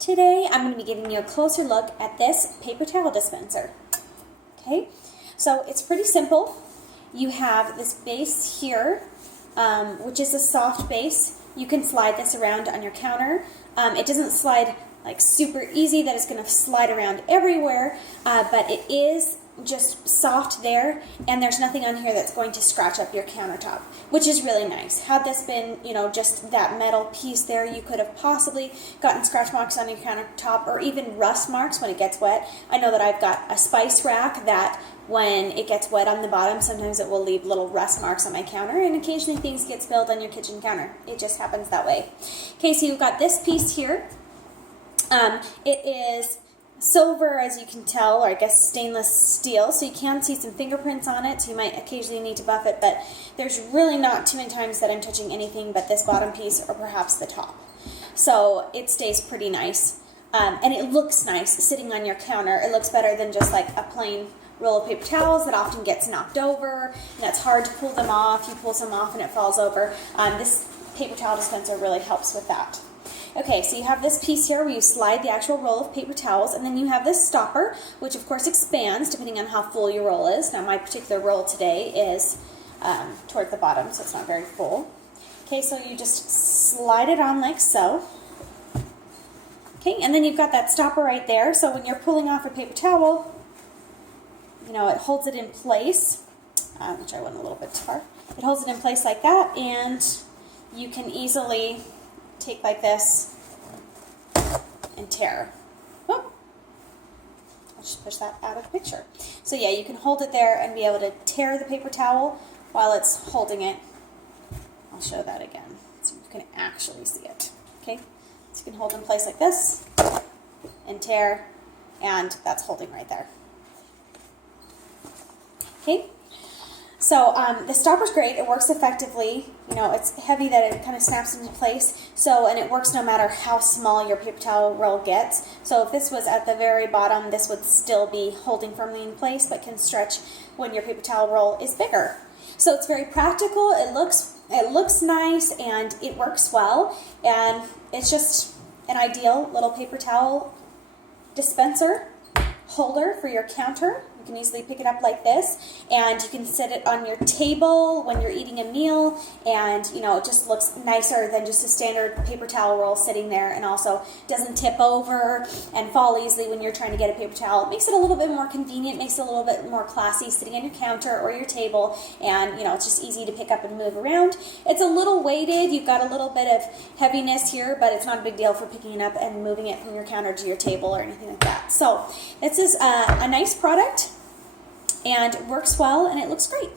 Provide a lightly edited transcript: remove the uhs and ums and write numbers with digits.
Today I'm going to be giving you a closer look at this paper towel dispenser. Okay, so it's pretty simple. You have this base here, which is a soft base. You can slide this around on your counter. It doesn't slide like super easy that it's going to slide around everywhere, but it is just soft there, and there's nothing on here that's going to scratch up your countertop, which is really nice. Had this been, just that metal piece there, you could have possibly gotten scratch marks on your countertop or even rust marks when it gets wet. I know that I've got a spice rack that when it gets wet on the bottom, sometimes it will leave little rust marks on my counter, and occasionally things get spilled on your kitchen counter. It just happens that way. Okay, so you've got this piece here. It is silver, as you can tell, or I guess stainless steel, so you can see some fingerprints on it, so you might occasionally need to buff it, but there's really not too many times that I'm touching anything but this bottom piece or perhaps the top. So it stays pretty nice, and it looks nice sitting on your counter. It looks better than just like a plain roll of paper towels that often gets knocked over, and it's hard to pull them off. You pull some off and it falls over. This paper towel dispenser really helps with that. Okay, so you have this piece here where you slide the actual roll of paper towels, and then you have this stopper, which of course expands depending on how full your roll is. Now my particular roll today is toward the bottom, so it's not very full. Okay, so you just slide it on like so. Okay, and then you've got that stopper right there, so when you're pulling off a paper towel, it holds it in place, which I went a little bit too far. It holds it in place like that, and you can easily take like this and tear. Oh, I'll just push that out of the picture. So yeah, you can hold it there and be able to tear the paper towel while it's holding it. I'll show that again so you can actually see it. Okay, so you can hold it in place like this and tear, and that's holding right there. Okay. So the stopper's great. It works effectively. It's heavy that it kind of snaps into place. And it works no matter how small your paper towel roll gets. So if this was at the very bottom, this would still be holding firmly in place, but can stretch when your paper towel roll is bigger. So it's very practical. It looks nice, and it works well. And it's just an ideal little paper towel dispenser holder for your counter. You can easily pick it up like this, and you can set it on your table when you're eating a meal, and it just looks nicer than just a standard paper towel roll sitting there, and also doesn't tip over and fall easily when you're trying to get a paper towel. It makes it a little bit more convenient, makes it a little bit more classy sitting on your counter or your table, and it's just easy to pick up and move around. It's a little weighted. You've got a little bit of heaviness here, but it's not a big deal for picking it up and moving it from your counter to your table or anything like that. So this is a nice product, and it works well, and it looks great.